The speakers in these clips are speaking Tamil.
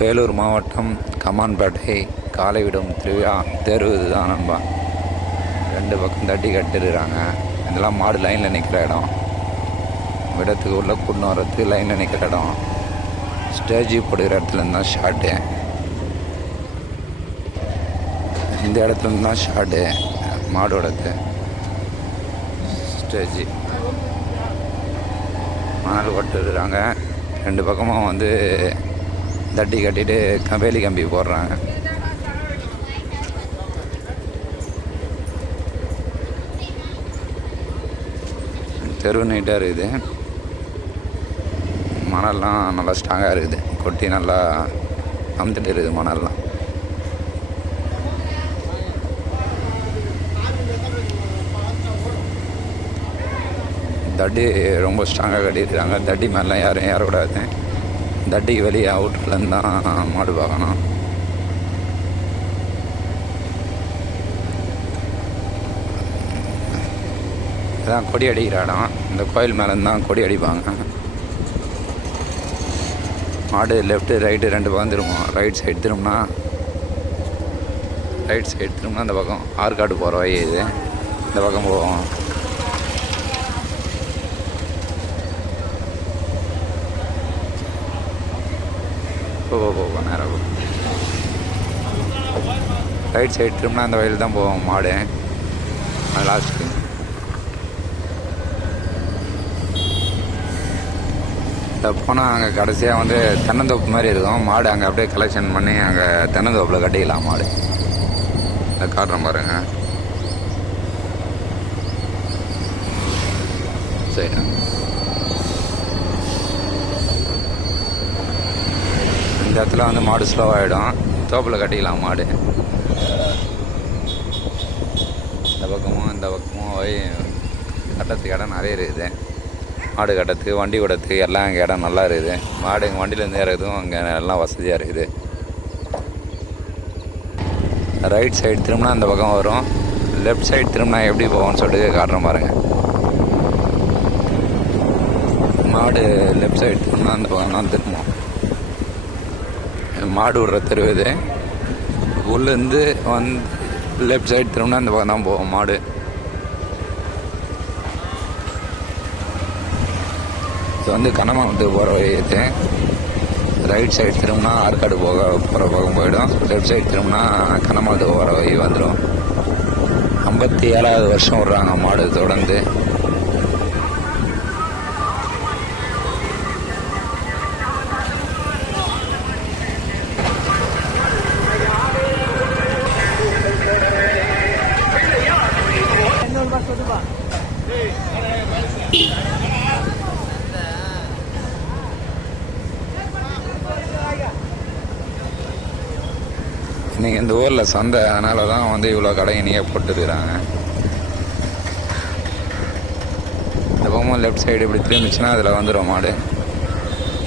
வேலூர் மாவட்டம் கமான்பேட்டை காலை விடும் திருவிழா தேர்வு இதுதான் நண்பா. ரெண்டு பக்கம் தட்டி கட்டிடுறாங்க இதெல்லாம் மாடு லைனில் நிற்கிற இடம். இடத்துக்கு உள்ள கொண்டு வரத்துக்கு லைனில் நிற்கிற இடம். ஸ்டேஜ் போடுகிற இடத்துல இருந்து தான் ஷார்ட்டு இந்த இடத்துல இருந்து தான் மாடு மாடோடது. ஸ்டேஜ். மணல் கொட்டுறாங்க ரெண்டு பக்கமும் வந்து தட்டி கட்டிட்டு வேலி கம்பி போடுறாங்க. தெரு நீட்டாக இருக்குது. மணல்லாம் நல்லா ஸ்ட்ராங்காக இருக்குது. கொட்டி நல்லா அமுத்துட்டு இருக்குது மணல்லாம். தட்டி ரொம்ப ஸ்ட்ராங்காக கட்டியிருக்காங்க. தட்டி மேலாம் யாரும் ஏறக்கூடாது. தட்டிக்கு வெளியே அவுட்லேருந்து தான் மாடு பார்க்கணும். இதான் கொடி அடிக்கிற இடம் இந்த கோயில் மேலேருந்து தான் கொடி அடிப்பாங்க. மாடு லெஃப்ட்டு ரைட்டு ரெண்டு பக்கம் திரும்பும். ரைட் சைடு திரும்பினா ரைட் சைடு திரும்பினா அந்த பக்கம் ஆற்காடு போகிற வழி இது. இந்த பக்கம் போவோம். போ நேராக ரைட் சைடு திரும்பினா அந்த வழியில் தான் போவோம் மாடு. அது லாஸ்ட்டுக்கு போனால் அங்கே கடைசியாக வந்து தென்னந்தோப்பு மாதிரி இருக்கும். மாடு அங்கே அப்படியே கலெக்ஷன் பண்ணி அங்கே தென்னந்தோப்பில் கட்டிக்கலாம் மாடு. அதை காட்டுறேன் பாருங்க. சரி. இந்த இடத்துல வந்து மாடு ஸ்லோவாகிடும் தோப்பில் கட்டிக்கலாம் மாடு. இந்த பக்கமும் இந்த பக்கமும் போய் கட்டத்துக்கு இடம் நிறைய இருக்குது. மாடு கட்டத்துக்கு வண்டி விடத்துக்கு எல்லாம் அங்கே இடம் நல்லா இருக்குது. மாடு எங்கள் வண்டியிலேருந்து இறக்குதும் அங்கே எல்லாம் வசதியாக இருக்குது. ரைட் சைடு திரும்பினா அந்த பக்கம் வரும். லெஃப்ட் சைடு திரும்பினா எப்படி போகும்னு சொல்லிட்டு காட்டுறேன் பாருங்கள் மாடு லெஃப்ட் சைடு திரும்பினா அந்த பக்கம் தான் திரும்பும். மாடு விடுற தெரு இது. உள்ளேருந்து வந் லெஃப்ட் சைடு திரும்பினா அந்த பக்கம் தான் போகும் மாடு. இது வந்து கனமாவத்துக்கு போகிற வழி இது. ரைட் சைடு திரும்பினா ஆற்காடு போக போகிற பக்கம் போயிடும். லெஃப்ட் சைடு திரும்பினா கனமாவத்துக்கு போகிற வழி வந்துடும் ஐம்பத்தி ஏழாவது வருஷம் விட்றாங்க மாடு தொடர்ந்து. இன்னைக்கு இந்த ஊரில் சந்தை அதனால தான் வந்து இவ்வளோ கடையை நீங்கள் போட்டுருக்குறாங்க இந்த பக்கமும் லெஃப்ட் சைடு இப்படி திரும்பிச்சுன்னா அதில் வந்துடும் மாடு.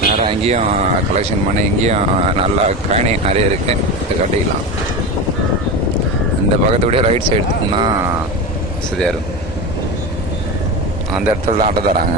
நேரம் அங்கேயும் கலெக்ஷன் பண்ணி இங்கேயும் நல்லா காணி நிறைய இருக்குது கட்டிக்கலாம். இந்த பக்கத்துடைய ரைட் சைடு எடுத்தோம்னா வசதியாக இருக்கும். அந்த இடத்துல தான் ஆட்ட தராங்க.